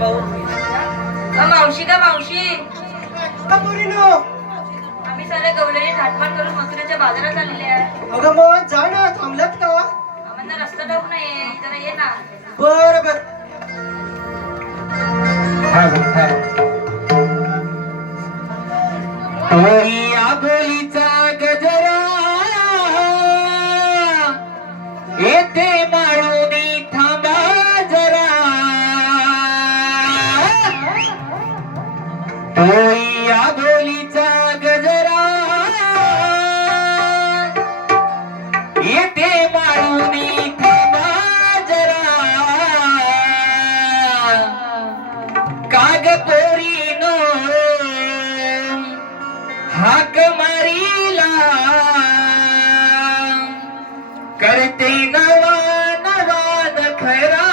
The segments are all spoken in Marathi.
भाऊ मावशी का मावशी पोरीनो आम्ही सारे गवलेली थाटमाट करून मथुरेच्या बाजारात आलेले आहे. अगं मग जा ना थांबल्यात का आम्हाला रस्ता ठाऊक नाहीये जरा ये ना. बर बर तोही आबोलीचा गजरा येथे माळूनी थांबा जरा तोही आबोलीचा गजरा येथे माळूनी थांबा जरा काग पोरीनो हाक मारीला करते नवा नवा नखरा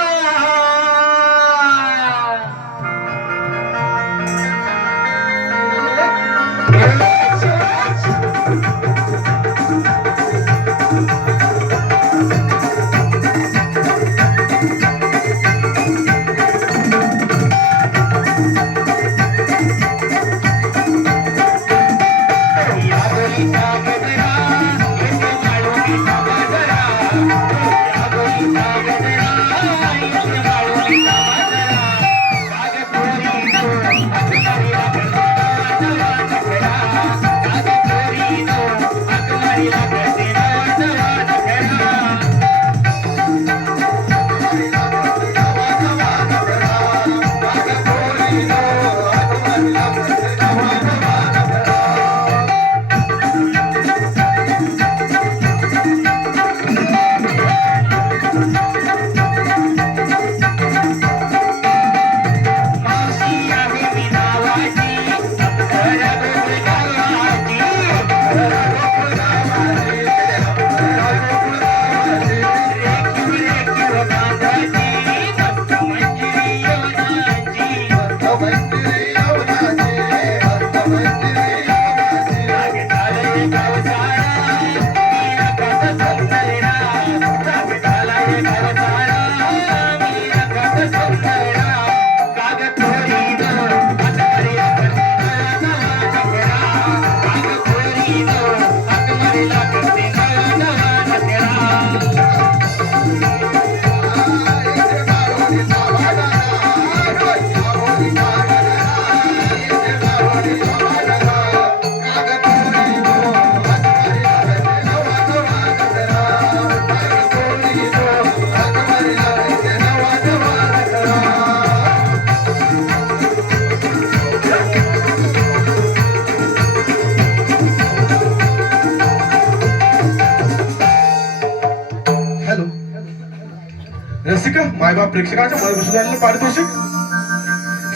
रसिका मायबाप प्रेक्षकांच्या मध्ये बसून राहिलेलं पारितोषिक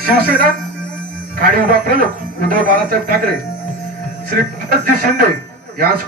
शिवसेना खाडी उभा प्रमुख उद्धव बाळासाहेब ठाकरे श्री भरतजी शिंदे यांस